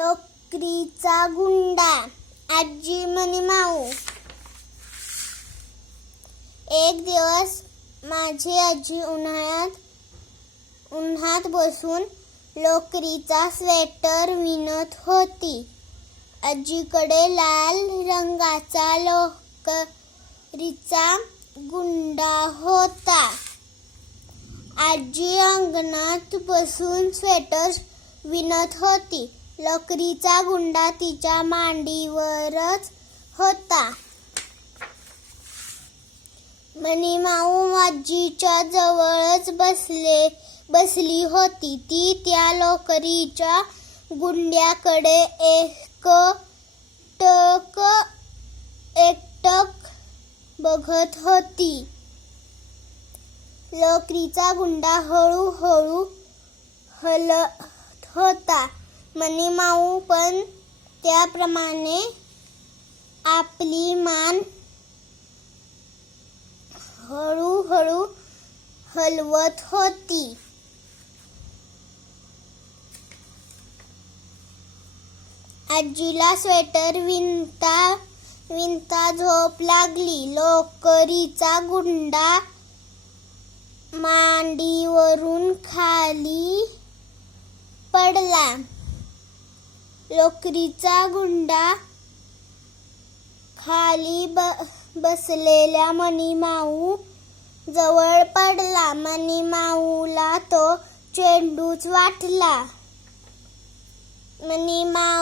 लोकरीचा गुंडा. आजी म्हणे माऊ एक दिवस माझी आजी उन्हाळ्यात उन्हात बसून लोकरीचा स्वेटर विणत होती. आजीकडे लाल रंगाचा लोकरीचा गुंडा होता. आजी अंगणात बसून स्वेटर विणत होती. लोकरीचा गुंडा तिच्या मांडीवरच होता. मणिमाऊ आजीच्या जवळच बसले बसली होती ती. त्या लोकरीच्या गुंड्याकडे एक टक एकटक बघत होती. लोकरीचा गुंडा हळूहळू हलत होता. मणिमाऊ पण त्याप्रमाणे आपली मान हळूहळू हलवत होती. आजीला स्वेटर विणता विणता झोप लागली. लोकरीचा गुंडा मांडीवरून खाली पडला. लोकरीचा गुंडा खाली ब बसलेल्या मणिमाऊ जवळ पडला. मणिमाऊला तो चेंडूच वाटला. मणिमाऊ